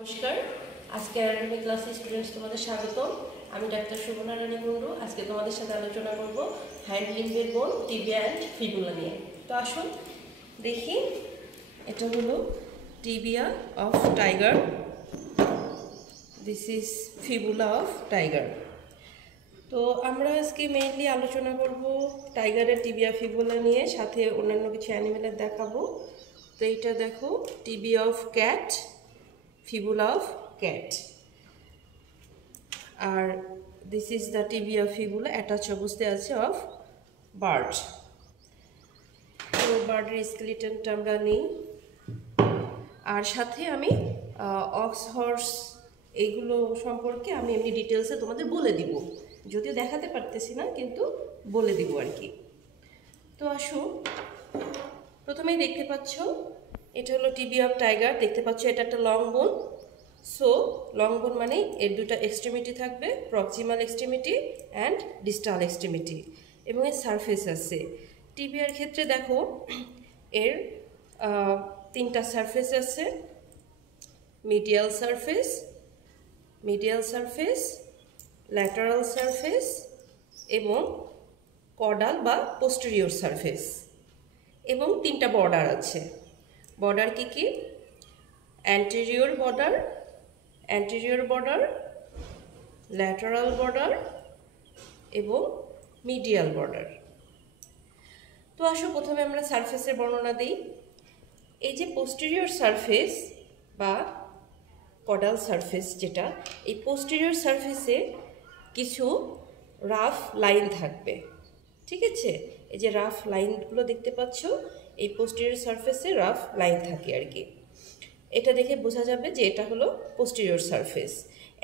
নমস্কার, আজকে অ্যানাটমি ক্লাসে স্টুডেন্টস তোমাদের স্বাগতম। আমি ডাক্তার শোভনা রানী কুণ্ডু। আজকে তোমাদের সাথে আলোচনা করব হ্যান্ড লিম্বের বোন টিবিয়া অ্যান্ড ফিবুলা নিয়ে। তো আসুন দেখি, এটা হলো tibia of tiger, this is fibula of tiger. তো আমরা আজকে মেইনলি আলোচনা করব টাইগারের টিবিয়া ফিবুলা নিয়ে, সাথে অন্যান্য কিছু অ্যানিমেলের দেখাবো। তো এইটা দেখো, tibia of cat, fibula of cat, আর this is the tibia fibula attach অবস্থায় আছে of bird। তো বার্ডের স্কেলিটনটা আমরা নিই, আর সাথে আমি অক্স হর্স এইগুলো সম্পর্কে আমি এমনি ডিটেলসে তোমাদের বলে দিব, যদিও দেখাতে পারতেছি না কিন্তু বলে দিব আর কি। তো আসো, প্রথমেই দেখতে পাচ্ছ এটা হলো টিবিয়া অফ টাইগার। দেখতে পাচ্ছ এটা একটা লং বোন। সো লং বোন মানে এর দুটো এক্সট্রিমিটি থাকবে, proximal extremity and distal extremity, এবং এর সারফেস আছে। টিবিয়ার ক্ষেত্রে দেখো এর তিনটা সারফেস আছে, মিডিয়াল সারফেস, ল্যাটারাল সারফেস এবং কডাল বা পোস্টেরিয়র সারফেস, এবং তিনটা বর্ডার আছে। বর্ডার কি কি? অ্যান্টেরিয়র বর্ডার, ল্যাটারাল বর্ডার এবং মিডিয়াল বর্ডার। তো আসো প্রথমে আমরা সারফেসের বর্ণনা দিই। এই যে পোস্টেরিয়র সারফেস বা কডাল সারফেস, যেটা এই পোস্টেরিয়র সারফেসে কিছু রাফ লাইন থাকবে, ঠিক আছে? এই যে রাফ লাইনগুলো দেখতে পাচ্ছ, এই পোস্টেরিয়র সারফেসে রাফ লাইন থাকে আর কি। এটা দেখে বোঝা যাবে যে এটা হলো পোস্টেরিয়র সারফেস।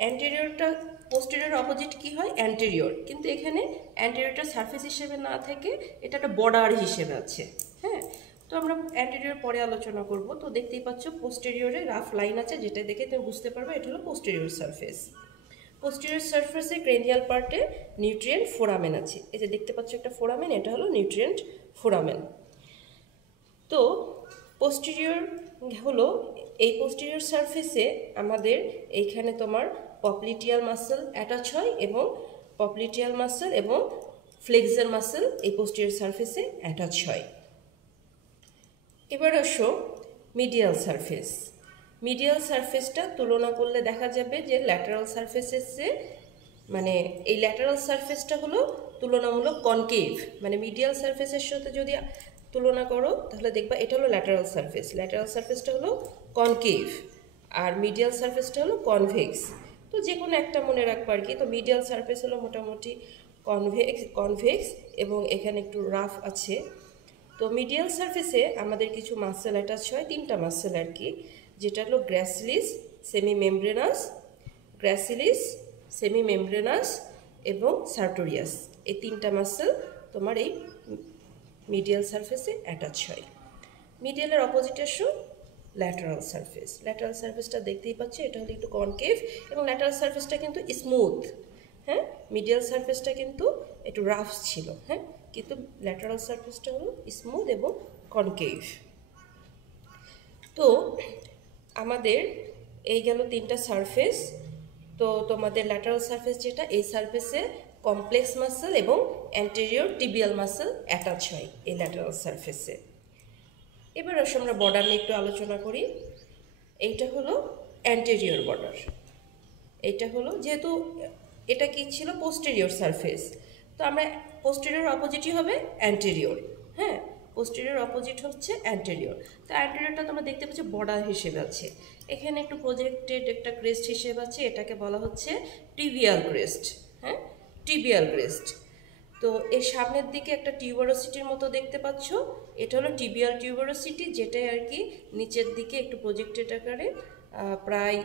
অ্যান্টেরিয়রটা, পোস্টেরিয়র অপোজিট কি হয়? অ্যান্টেরিয়র, কিন্তু এখানে অ্যান্টেরিয়রটা সারফেস হিসেবে না থেকে এটা একটা বর্ডার হিসেবে আছে। হ্যাঁ, তো আমরা অ্যান্টেরিয়র পরে আলোচনা করব। তো দেখতেই পাচ্ছ পোস্টেরিয়রে রাফ লাইন আছে, যেটা দেখে তুমি বুঝতে পারবে এটা হলো পোস্টেরিয়র সারফেস। পোস্টেরিয়র সারফেসে ক্রেনিয়াল পার্টে নিউট্রিয়েন্ট ফোরামেন আছে। এই যে দেখতে পাচ্ছ একটা ফোরামেন, এটা হলো নিউট্রিয়েন্ট ফোরামেন। তো পোস্টেরিয়র হলো, এই পোস্টেরিয়র সারফেসে আমাদের এইখানে তোমার পপলিটিয়াল মাসল অ্যাটাচ হয়, এবং পপলিটিয়াল মাসল এবং ফ্লেক্সার মাসল এই পোস্টেরিয়র সারফেসে অ্যাটাচ হয়। এবার আসো মিডিয়াল সারফেস। মিডিয়াল সারফেসটা তুলনা করলে দেখা যাবে যে ল্যাটারাল সারফেসের চেয়ে, মানে এই ল্যাটারাল সারফেসটা হলো তুলনামূলক কনকেভ, মানে মিডিয়াল সারফেসের সাথে যদি তুলনা করো তাহলে দেখবা এটা হলো ল্যাটারাল সারফেস। ল্যাটারাল সারফেসটা হলো কনকেভ আর মিডিয়াল সারফেসটা হলো কনভেক্স। তো যে কোনো একটা মনে রাখবো আর কি। তো মিডিয়াল সারফেস হলো মোটামুটি কনভেক্স এবং এখানে একটু রাফ আছে। তো মিডিয়াল সারফেসে আমাদের কিছু মাসেল অ্যাটাচ হয়, তিনটা মাসেল আর কি, যেটা হলো গ্র্যাসিলিস, সেমি মেমব্রেনাস এবং সার্টোরিয়াস। এই তিনটা মাসেল তোমার এই মিডিয়াল সারফেসে অ্যাটাচ হয়। মিডিয়ালের অপোজিট আসো ল্যাটারাল সারফেস। ল্যাটারাল সারফেসটা দেখতেই পাচ্ছ, এটা হলো একটু কনকেভ, এবং ল্যাটারাল সারফেসটা কিন্তু স্মুথ। হ্যাঁ, মিডিয়াল সারফেসটা কিন্তু একটু রাফ ছিল, হ্যাঁ, কিন্তু ল্যাটারাল সারফেসটা হলো স্মুথ এবং কনকেভ। তো আমাদের এই গেল তিনটা সারফেস। তো তোমাদের ল্যাটারাল সারফেস যেটা, এই সারফেসে কমপ্লেক্স মাসল এবং অ্যান্টেরিয়র টিবিয়াল মাসল অ্যাটাচ হয় এই ল্যাটারাল সারফেসে। এবার আসলে আমরা বর্ডার নিয়ে একটু আলোচনা করি। এইটা হলো অ্যান্টেরিয়র বর্ডার। এইটা হলো, যেহেতু এটা কি ছিল পোস্টেরিয়র সারফেস, তো আমরা পোস্টেরিয়র অপোজিটই হবে অ্যান্টেরিয়র। হ্যাঁ, পোস্টেরিয়র অপোজিট হচ্ছে অ্যান্টেরিয়র। তো অ্যান্টেরিয়রটা তোমরা দেখতে পাচ্ছ বর্ডার হিসেবে আছে, এখানে একটু প্রজেক্টেড একটা ক্রেস্ট হিসেবে আছে, এটাকে বলা হচ্ছে টিবিয়াল ক্রেস্ট। হ্যাঁ, টিবিয়াল ক্রেস্ট। তো এর সামনের দিকে একটা টিউবারোসিটির মতো দেখতে পাচ্ছ, এটা হলো টিবিয়াল টিউবারোসিটি, যেটাই আর কি নিচের দিকে একটু প্রজেক্টেড আকারে প্রায়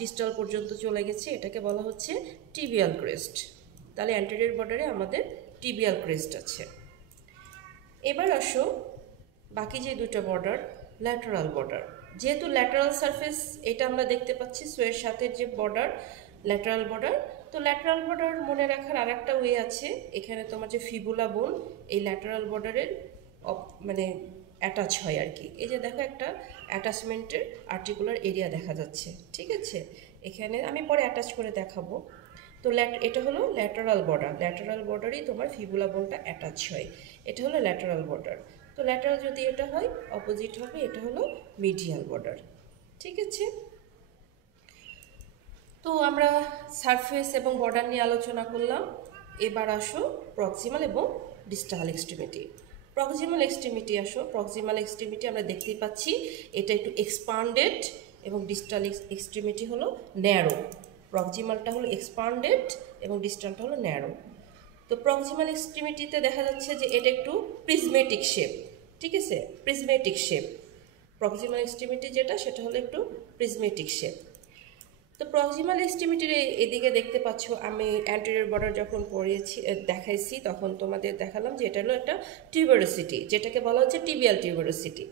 ডিস্টাল পর্যন্ত চলে গেছে, এটাকে বলা হচ্ছে টিবিয়াল ক্রেস্ট। তাহলে অ্যান্টেরিয়র বর্ডারে আমাদের টিবিয়াল ক্রেস্ট আছে। এবার আসো বাকি যে দুটো বর্ডার, ল্যাটারাল বর্ডার। যেহেতু ল্যাটারাল সারফেস এটা আমরা দেখতে পাচ্ছি, সোয়ের সাথে যে বর্ডার ল্যাটারাল বর্ডার। তো ল্যাটারাল বর্ডার মনে রাখার আরেকটা ওয়ে আছে, এখানে তোমার যে ফিবুলা বোন এই ল্যাটারাল বর্ডারের মানে অ্যাটাচ হয় আর কি। এই যে দেখো একটা অ্যাটাচমেন্টের আর্টিকুলার এরিয়া দেখা যাচ্ছে, ঠিক আছে। এখানে আমি পরে অ্যাটাচ করে দেখাবো। তো এটা হলো ল্যাটারাল বর্ডার, ল্যাটারাল বর্ডারেই তোমার ফিবুলা বোনটা অ্যাটাচ হয়, এটা হলো ল্যাটারাল বর্ডার। তো ল্যাটারাল যদি এটা হয়, অপোজিট হবে এটা হলো মিডিয়াল বর্ডার, ঠিক আছে। তো আমরা সারফেস এবং বর্ডার নিয়ে আলোচনা করলাম। এবার আসো প্রক্সিমাল এবং ডিস্টাল এক্সট্রিমিটি। প্রক্সিমাল এক্সট্রিমিটি আসো, প্রক্সিমাল এক্সট্রিমিটি আমরা দেখতেই পাচ্ছি এটা একটু এক্সপান্ডেড এবং ডিস্টাল এক্সট্রিমিটি হলো ন্যারো। প্রক্সিমালটা হলো এক্সপান্ডেড এবং ডিস্টালটা হলো ন্যারো। তো প্রক্সিমাল এক্সট্রিমিটিতে দেখা যাচ্ছে যে এটা একটু প্রিজমেটিক শেপ, ঠিক আছে, প্রিজমেটিক শেপ। প্রক্সিমাল এক্সট্রিমিটি যেটা সেটা হলো একটু প্রিজমেটিক শেপ। তো প্রক্সিমাল এক্সট্রিমিটির এদিকে দেখতে পাচ্ছ, আমি অ্যান্টেরিয়র বর্ডার যখন দেখাইছি তখন তোমাদের দেখালাম যে এটা হলো একটা টিউবারোসিটি, যেটাকে বলা হচ্ছে টিবিয়াল টিউবারোসিটি।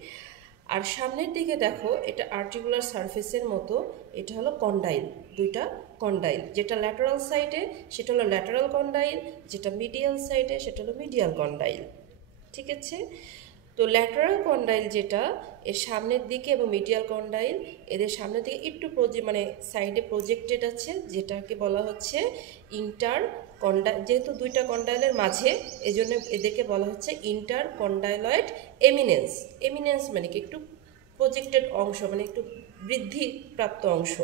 আর সামনের দিকে দেখো এটা আর্টিকুলার সারফেসের মতো, এটা হলো কন্ডাইল, দুইটা কন্ডাইল, যেটা ল্যাটারাল সাইডে সেটা হলো ল্যাটারাল কন্ডাইল, যেটা মিডিয়াল সাইডে সেটা হলো মিডিয়াল কন্ডাইল, ঠিক আছে। তো ল্যাটারাল কন্ডাইল যেটা এর সামনের দিকে এবং মিডিয়াল কন্ডাইল এদের সামনের দিকে একটু মানে সাইডে প্রজেক্টেড আছে, যেটাকে বলা হচ্ছে ইন্টার কন্ডাইল। যেহেতু দুইটা কন্ডাইলের মাঝে, এজন্য এদেরকে বলা হচ্ছে ইন্টার কন্ডাইলয়েড এমিনেন্স। এমিনেন্স মানে কি একটু প্রজেক্টেড অংশ, মানে একটু বৃদ্ধিপ্রাপ্ত অংশ,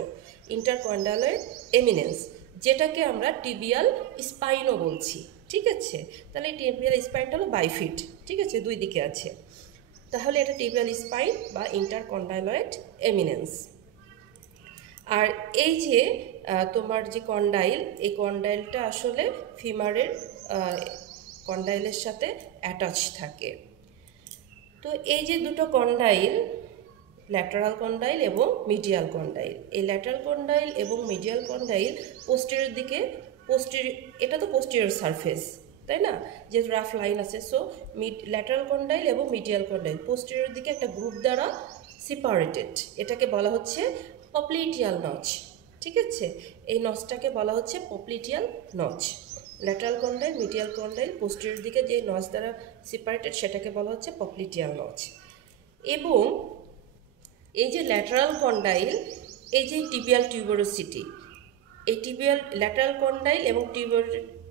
ইন্টার কন্ডাইলয়েড এমিনেন্স, যেটাকে আমরা টিবিয়াল স্পাইনও বলছি, ঠিক আছে। তাহলে এই টিবিয়াল স্পাইনটা হলো বাইফিট, ঠিক আছে, দুই দিকে আছে। তাহলে এটা টিবিয়াল স্পাইন বা ইন্টারকন্ডাইলয়েড এমিনেন্স। আর এই যে তোমার যে কন্ডাইল, এই কন্ডাইলটা আসলে ফিমারের কন্ডাইলের সাথে অ্যাটাচ থাকে। তো এই যে দুটো কন্ডাইল, ল্যাটারাল কন্ডাইল এবং মিডিয়াল কন্ডাইল, এই ল্যাটারাল কন্ডাইল এবং মিডিয়াল কন্ডাইল পোস্টেরিয়র দিকে, এটা তো পোস্টেরিয়র সারফেস, তাই না, যে রাফ লাইন আছে। সো ল্যাটারাল কন্ডাইল এবং মিডিয়াল কন্ডাইল পোস্টেরিয়র দিকে একটা গ্রুপ দ্বারা সেপারেটেড, এটাকে বলা হচ্ছে পপ্লিটিয়াল নচ, ঠিক আছে। এই নচটাকে বলা হচ্ছে popliteal notch. Lateral condyle, medial condyle posterior দিকে যে নচ দ্বারা সেপারেটেড সেটাকে বলা হচ্ছে পপ্লিটিয়াল নচ। এবং এই যে ল্যাটারাল কন্ডাইল, এই যে টিবিয়াল টিউবারোসিটি, এই ল্যাটারাল কন্ডাইল এবং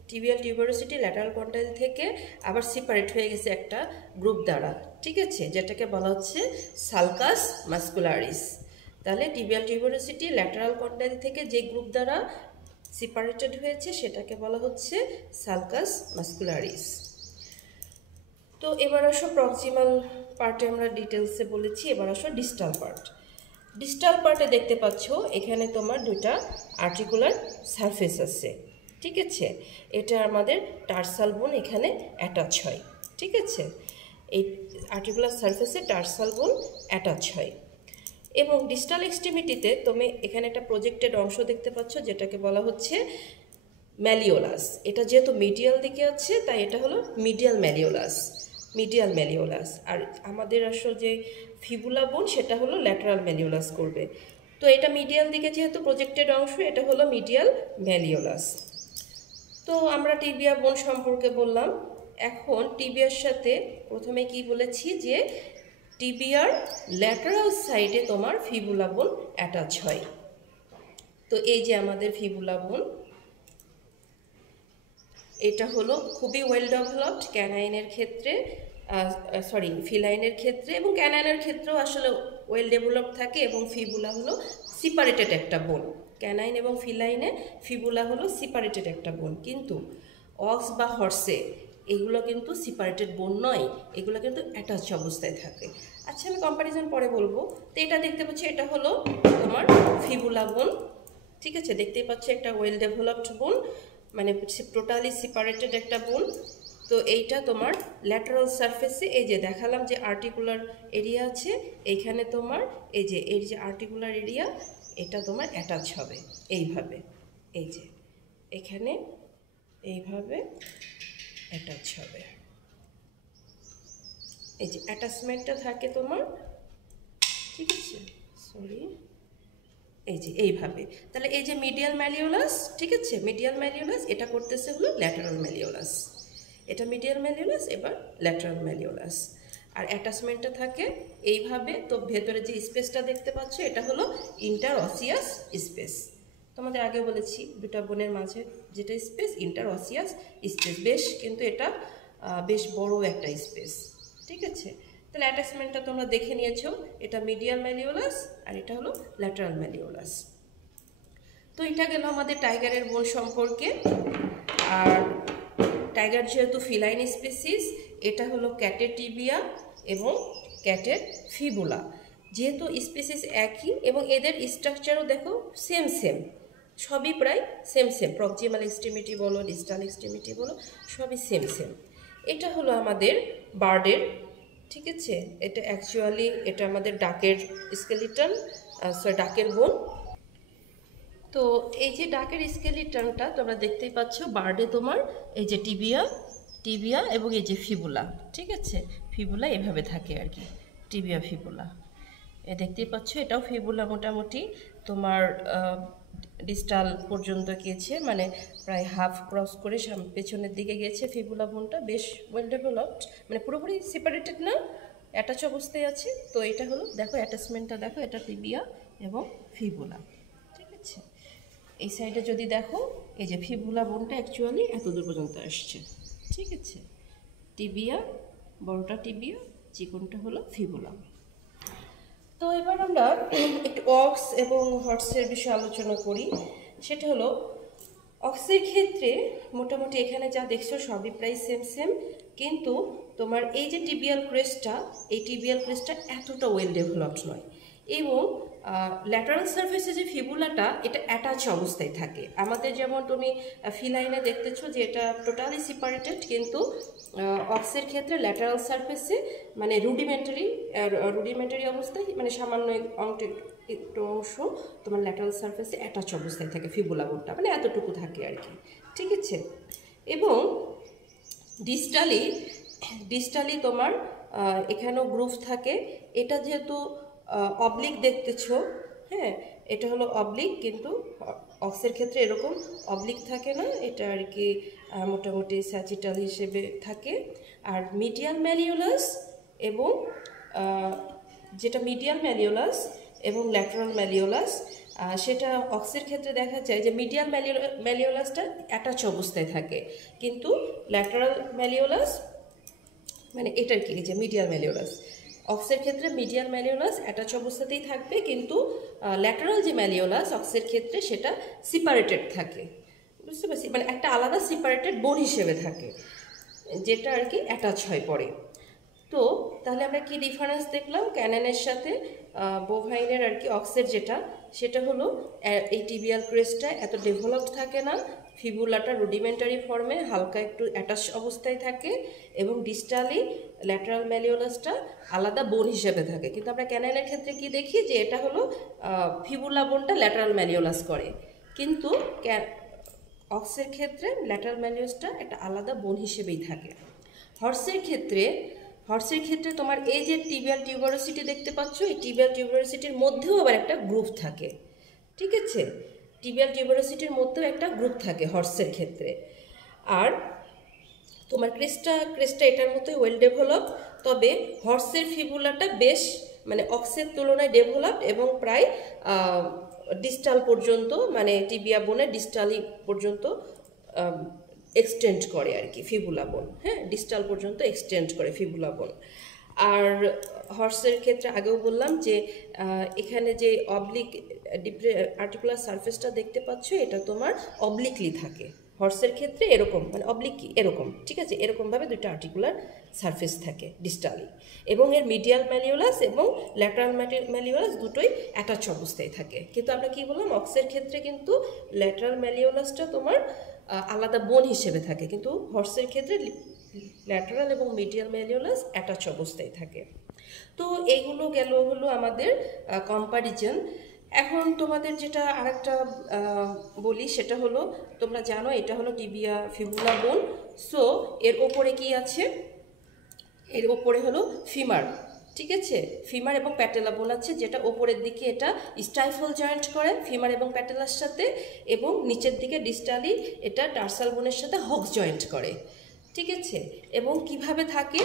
টিবিয়াল টিউবারোসিটি ল্যাটারাল কন্ডাইল থেকে আবার সেপারেট হয়ে গেছে একটা গ্রুপ দ্বারা, ঠিক আছে, যেটাকে বলা হচ্ছে সালকাস মাস্কুলারিস। তাহলে টিবিয়াল টিউবারোসিটি ল্যাটারাল কন্ডাইল থেকে যে গ্রুপ দ্বারা সেপারেটেড হয়েছে সেটাকে বলা হচ্ছে সালকাস মাস্কুলারিস। তো এবার আসো প্রক্সিমাল পার্টে আমরা ডিটেলসে বলেছি, এবার আসো ডিস্টাল পার্ট। ডিস্টাল পার্টে দেখতে পাচ্ছ এখানে তোমার দুইটা আর্টিকুলার সারফেস আছে, ঠিক আছে। এটা আমাদের টার্সাল বোন এখানে অ্যাটাচ হয়, ঠিক আছে। এই আর্টিকুলার সারফেসে টার্সাল বোন অ্যাটাচ হয়। এবং ডিস্টাল এক্সট্রিমিটিতে তুমি এখানে একটা প্রজেক্টেড অংশ দেখতে পাচ্ছ, যেটাকে বলা হচ্ছে ম্যালিওলাস। এটা যেহেতু মিডিয়াল দিকে আছে তাই এটা হলো মিডিয়াল ম্যালিওলাস, মিডিয়াল ম্যালিওলাস। আর আমাদের আসলে যে ফিবুলা বোন সেটা হলো ল্যাটারাল ম্যালিওলাস করবে। তো এটা মিডিয়াল দিকে যেহেতু প্রজেক্টেড অংশ, এটা হলো মিডিয়াল ম্যালিওলাস। তো আমরা টিবিয়া বোন সম্পর্কে বললাম। এখন টিবিয়ার সাথে প্রথমে কি বলেছি যে টিবিয়ার ল্যাটারাল সাইডে তোমার ফিবুলা বোন অ্যাটাচ হয়। তো এই যে আমাদের ফিবুলা বোন, এটা হলো খুবই ওয়েল ডেভেলপড ক্যানাইনের ক্ষেত্রে, ফিলাইনের ক্ষেত্রে এবং ক্যানাইনের ক্ষেত্রেও আসলে ওয়েল ডেভেলপড থাকে। এবং ফিবুলা হলো সিপারেটেড একটা বোন, ক্যানাইন এবং ফিলাইনে ফিবুলা হলো সিপারেটেড একটা বোন। কিন্তু অক্স বা হর্সে এগুলো কিন্তু সিপারেটেড বোন নয়, এগুলো কিন্তু অ্যাটাচ অবস্থায় থাকে। আচ্ছা, আমি কম্প্যারিজন পরে বলবো। তো এটা দেখতে পাচ্ছি এটা হলো তোমার ফিবুলা বোন, ঠিক আছে, দেখতেই পাচ্ছি একটা ওয়েল ডেভেলপড বোন, মানে টোটালি সেপারেটেড একটা বোন। তো এইটা তোমার ল্যাটারাল সারফেসে এই যে দেখালাম যে আর্টিকুলার এরিয়া আছে, এইখানে তোমার এই যে আর্টিকুলার এরিয়া এটা তোমার অ্যাটাচ হবে এইভাবে, এই যে এখানে এইভাবে অ্যাটাচ হবে, এই যে অ্যাটাচমেন্টটা থাকে তোমার, ঠিক আছে, সরি, এই যে এইভাবে। তাহলে এই যে মিডিয়াল ম্যালিওলাস, ঠিক আছে, মিডিয়াল ম্যালিওলাস এটা করতেছে হলো ল্যাটারাল ম্যালিওলাস, এটা মিডিয়াল ম্যালিওলাস, এবার ল্যাটারাল ম্যালিওলাস। আর অ্যাটাচমেন্টটা থাকে এইভাবে। তো ভেতরে যে স্পেসটা দেখতে পাচ্ছ এটা হলো ইন্টারঅসিয়াস স্পেস। তোমাদের আগে বলেছি দুটা বোনের মাঝে যেটা স্পেস ইন্টারঅসিয়াস স্পেস, বেশ কিন্তু এটা বেশ বড় একটা স্পেস। ঠিক আছে, তাহলে অ্যাটাচমেন্টটা তোমরা দেখে নিয়েছো, এটা মিডিয়াল ম্যালিওলাস আর এটা হলো ল্যাটারাল ম্যালিওলাস। তো এটা গেল আমাদের টাইগারের বোন সম্পর্কে। আর টাইগার যেহেতু ফিলাইন স্পিসিস, এটা হলো ক্যাটের টিবিয়া এবং ক্যাটের ফিবুলা। যেহেতু স্পিসিস একই এবং এদের স্ট্রাকচারও দেখো সেম সেম, সবই প্রায় সেম সেম, প্রক্সিমাল এক্সট্রিমিটি বলো ডিস্টাল এক্সট্রিমিটি বলো সবই সেম সেম। এটা হলো আমাদের বার্ডের, ঠিক আছে, এটা অ্যাকচুয়ালি এটা আমাদের ডাকের স্কেলিটন, ডাকের বোন। তো এই যে ডাকের স্কেলিটনটা তোমরা দেখতেই পাচ্ছ, বার্ডে তোমার এই যে টিবিয়া এবং এই যে ফিবুলা, ঠিক আছে, ফিবুলা এভাবে থাকে আর কি, টিবিয়া ফিবুলা এ দেখতেই পাচ্ছ। এটাও ফিবুলা মোটামুটি তোমার ডিস্টাল পর্যন্ত গিয়েছে, মানে প্রায় হাফ ক্রস করে পেছনের দিকে গিয়েছে ফিবুলা বোনটা, বেশ ওয়েল ডেভেলপড, মানে পুরোপুরি সেপারেটেড না, অ্যাটাচ অবস্থায় আছে। তো এটা হলো দেখো অ্যাটাচমেন্টটা দেখো, এটা টিবিয়া এবং ফিবুলা, ঠিক আছে। এই সাইডে যদি দেখো এই যে ফিবুলা বোনটা অ্যাকচুয়ালি এত দূর পর্যন্ত আসছে, ঠিক আছে, টিবিয়া বড়টা টিবিয়া, চিকনটা হলো ফিবুলা। তো এবার আমরা একটু অক্স এবং হর্সের বিষয়ে আলোচনা করি। সেটা হলো অক্সের ক্ষেত্রে মোটামুটি এখানে যা দেখছো সবই প্রায় সেম সেম, কিন্তু তোমার এই যে টিবিয়াল ক্রেস্টটা, এই টিবিয়াল ক্রেস্টটা এতটা ওয়েল ডেভেলপড নয়, এবং ল্যাটারাল সারফেসে যে ফিবুলাটা এটা অ্যাটাচ অবস্থায় থাকে। আমাদের যেমন তুমি ফিলাইনে দেখতেছো যে এটা টোটালি সেপারেটেড, কিন্তু অক্সের ক্ষেত্রে ল্যাটারাল সারফেসে মানে রুডিমেন্টারি অবস্থায়, মানে সামান্য একটু অংশ তোমার ল্যাটারাল সারফেসে অ্যাটাচ অবস্থায় থাকে ফিবুলা বোনটা, মানে এতটুকু থাকে আর কি, ঠিক আছে। এবং ডিস্টালি তোমার এখানেও গ্রুভ থাকে। এটা যেহেতু অবলিক দেখতেছো, হ্যাঁ এটা হলো অবলিক, কিন্তু অক্সের ক্ষেত্রে এরকম অবলিক থাকে না, এটা আর কি মোটামুটি স্যাচিটাল হিসেবে থাকে। আর মিডিয়াল ম্যালিওলাস এবং যেটা মিডিয়াল ম্যালিওলাস এবং ল্যাটারাল ম্যালিওলাস, সেটা অক্সের ক্ষেত্রে দেখা যায় যে মিডিয়াল ম্যালিওলাসটা অ্যাটাচ অবস্থায় থাকে, কিন্তু ল্যাটারাল ম্যালিওলাস মানে এটার কি যে মিডিয়াল ম্যালিওলাস, অক্সের ক্ষেত্রে মিডিয়াল ম্যালিওলাস অ্যাটাচ অবস্থাতেই থাকবে, কিন্তু ল্যাটারাল যে ম্যালিওলাস অক্সের ক্ষেত্রে সেটা সেপারেটেড থাকে, বুঝতে পারছি, মানে একটা আলাদা সেপারেটেড বোন হিসেবে থাকে, যেটা আর কি অ্যাটাচ হয় পরে। তো তাহলে আমরা কি ডিফারেন্স দেখলাম ক্যানেনের সাথে বোভাইনের আর কি অক্সের যেটা, সেটা হলো এই টিবিয়াল ক্রেস্টটা এত ডেভেলপড থাকে না, ফিবুলাটা রুডিমেন্টারি ফর্মে হালকা একটু অ্যাটাচ অবস্থায় থাকে, এবং ডিস্টালি ল্যাটারাল ম্যালিওলাসটা আলাদা বোন হিসেবে থাকে। কিন্তু আমরা ক্যানেনের ক্ষেত্রে কি দেখি যে এটা হলো ফিবুলা বোনটা ল্যাটারাল ম্যালিওলাস করে, কিন্তু অক্সের ক্ষেত্রে ল্যাটারাল ম্যালিওলাসটা একটা আলাদা বোন হিসেবেই থাকে। হর্সের ক্ষেত্রে তোমার এই যে টিবিয়াল টিউবারোসিটি দেখতে পাচ্ছ, এই টিবিয়াল টিউবারোসিটির মধ্যেও আবার একটা গ্রুপ থাকে, ঠিক আছে, টিবিয়াল টিউবারোসিটির মধ্যেও একটা গ্রুপ থাকে হর্সের ক্ষেত্রে। আর তোমার ক্রেস্টটা এটার মতোই ওয়েল ডেভেলপ, তবে হর্সের ফিবুলাটা বেশ মানে অক্সের তুলনায় ডেভেলপড এবং প্রায় ডিস্টাল পর্যন্ত, মানে টিবিয়া বোনের ডিস্টালি পর্যন্ত এক্সটেন্ড করে আর কি ফিবুলা বোন, হ্যাঁ ডিস্টাল পর্যন্ত এক্সটেন্ড করে ফিবুলা বোন। আর হর্সের ক্ষেত্রে আগেও বললাম যে এখানে যে অবলিক আর্টিকুলার সারফেসটা দেখতে পাচ্ছ এটা তোমার অবলিকলি থাকে, হর্সের ক্ষেত্রে এরকম মানে অবলিক এরকম, ঠিক আছে, এরকমভাবে দুইটা আর্টিকুলার সারফেস থাকে ডিস্টালি, এবং এর মিডিয়াল ম্যালিওলাস এবং ল্যাটারাল ম্যালিওলাস দুটোই অ্যাটাচ অবস্থায় থাকে। কিন্তু আমরা কি বললাম অক্সের ক্ষেত্রে কিন্তু ল্যাটারাল ম্যালিওলাসটা তোমার আলাদা বোন হিসেবে থাকে, কিন্তু হর্সের ক্ষেত্রে ল্যাটারাল এবং মিডিয়াল ম্যালিওলাস অ্যাটাচ অবস্থায় থাকে। তো এইগুলো গেল হলো আমাদের কম্পারিজন। এখন তোমাদের যেটা আরেকটা বলি সেটা হলো, তোমরা জানো এটা হলো টিবিয়া ফিবুলা বোন, সো এর ওপরে কি আছে, এর ওপরে হলো ফিমার, ঠিক আছে, ফিমার এবং প্যাটেলা বোন আছে, যেটা ওপরের দিকে এটা স্টাইফল জয়েন্ট করে ফিমার এবং প্যাটেলার সাথে, এবং নিচের দিকে ডিস্টালি এটা টার্সাল বোনের সাথে হক্স জয়েন্ট করে, ঠিক আছে। এবং কিভাবে থাকে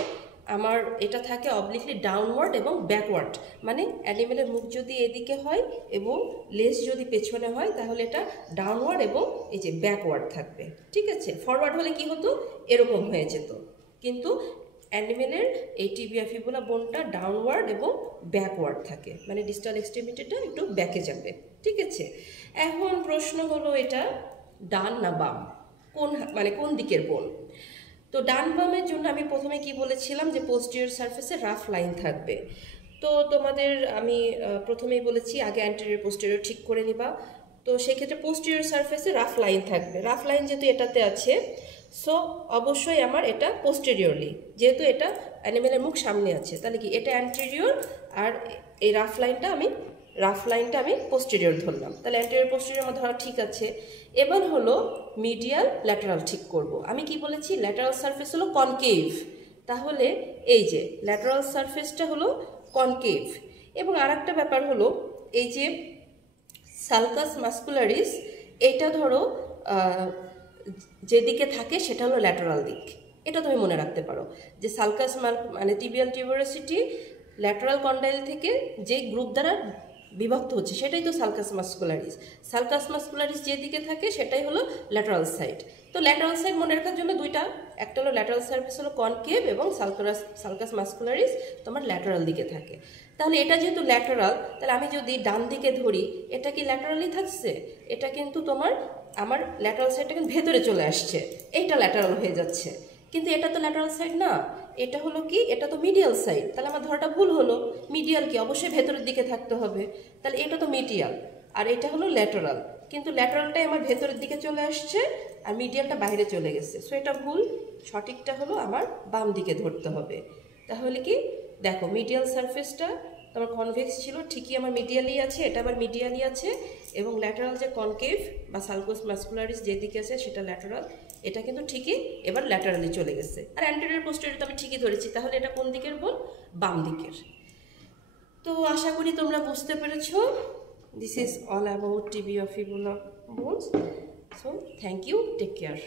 আমার এটা থাকে অবলিকলি ডাউনওয়ার্ড এবং ব্যাকওয়ার্ড, মানে অ্যানিমেলের মুখ যদি এদিকে হয় এবং লেজ যদি পেছনে হয় তাহলে এটা ডাউনওয়ার্ড এবং এই যে ব্যাকওয়ার্ড থাকবে, ঠিক আছে। ফরওয়ার্ড হলে কি হতো, এরকম হয়ে যেত, কিন্তু অ্যানিমেলের এই টিবিয়া ফিবুলা বোনটা ডাউনওয়ার্ড এবং ব্যাকওয়ার্ড থাকে, মানে ডিস্টাল এক্সট্রিমিটিটা একটু ব্যাকে যাবে, ঠিক আছে। এখন প্রশ্ন হলো এটা ডান না বাম, কোন মানে কোন দিকের বোন। তো ডান বামের জন্য আমি প্রথমে কি বলেছিলাম যে পোস্টিরিয়র সারফেসে রাফ লাইন থাকবে। তো তোমাদের আমি প্রথমেই বলেছি আগে অ্যান্টেরিয়র পোস্টেরিয়র ঠিক করে নিবা। তো সেক্ষেত্রে পোস্টিরিয়র সারফেসে রাফ লাইন থাকবে, রাফ লাইন যেহেতু এটাতে আছে সো অবশ্যই আমার এটা পোস্টেরিয়রলি, যেহেতু এটা অ্যানিমেলের মুখ সামনে আছে তাহলে কি এটা অ্যান্টেরিয়র, আর এই রাফ লাইনটা আমি পোস্টেরিয়র ধরলাম, তাহলে অ্যান্টেরিয়র পোস্টেরিয়র আমার ধরা ঠিক আছে। এবার হলো মিডিয়াল ল্যাটারাল ঠিক করব। আমি কি বলেছি, ল্যাটারাল সারফেস হলো কনকেভ, তাহলে এই যে ল্যাটারাল সারফেসটা হলো কনকেভ। এবং আর একটা ব্যাপার হলো এই যে সালকাস মাস্কুলারিস, এটা ধরো যেদিকে থাকে সেটা হলো ল্যাটারাল দিক, এটা তুমি মনে রাখতে পারো যে সালকাস মানে টিবিয়াল টিউবারোসিটি ল্যাটারাল কন্ডাইল থেকে যে গ্রুপ দ্বারা বিভক্ত হচ্ছে সেটাই তো সালকাস মাস্কুলারিস যেদিকে থাকে সেটাই হলো ল্যাটারাল সাইড। তো ল্যাটারাল সাইড মনে রাখার জন্য দুইটা, একটা হলো ল্যাটারাল সারফেস হলো কনকেভ এবং সালকাস মাস্কুলারিস তোমার ল্যাটারাল দিকে থাকে। তাহলে এটা যেহেতু ল্যাটারাল, তাহলে আমি যদি ডান দিকে ধরি এটা কি ল্যাটারালি থাকছে, এটা কিন্তু আমার ল্যাটারাল সাইডটা কিন্তু ভেতরে চলে আসছে, এইটা ল্যাটারাল হয়ে যাচ্ছে, কিন্তু এটা তো ল্যাটারাল সাইড না, এটা হলো কি, এটা তো মিডিয়াল সাইড, তাহলে আমার ধরাটা ভুল হলো। মিডিয়াল কি অবশ্যই ভেতরের দিকে থাকতে হবে, তাহলে এটা তো মিডিয়াল আর এটা হলো ল্যাটারাল, কিন্তু ল্যাটারালটাই আমার ভেতরের দিকে চলে আসছে আর মিডিয়ালটা বাইরে চলে গেছে, সো এটা ভুল। সঠিকটা হলো আমার বাম দিকে ধরতে হবে। তাহলে কি দেখো মিডিয়াল সারফেসটা তোমার কনভেক্স ছিল, ঠিকই আমার মিডিয়ালি আছে, এটা আবার মিডিয়ালি আছে, এবং ল্যাটারাল যে কনকেভ বা সালকাস মাস্কুলারিস যেদিকে আছে সেটা ল্যাটারাল, এটা কিন্তু ঠিকই এবার ল্যাটারালি চলে গেছে। আর অ্যান্টেরিয়র পোস্টেরিয়র তো আমি ঠিকই ধরেছি, তাহলে এটা কোন দিকের বল, বাম দিকের। তো আশা করি তোমরা বুঝতে পেরেছো। This is all about tibia fibula bones. So thank you, take care.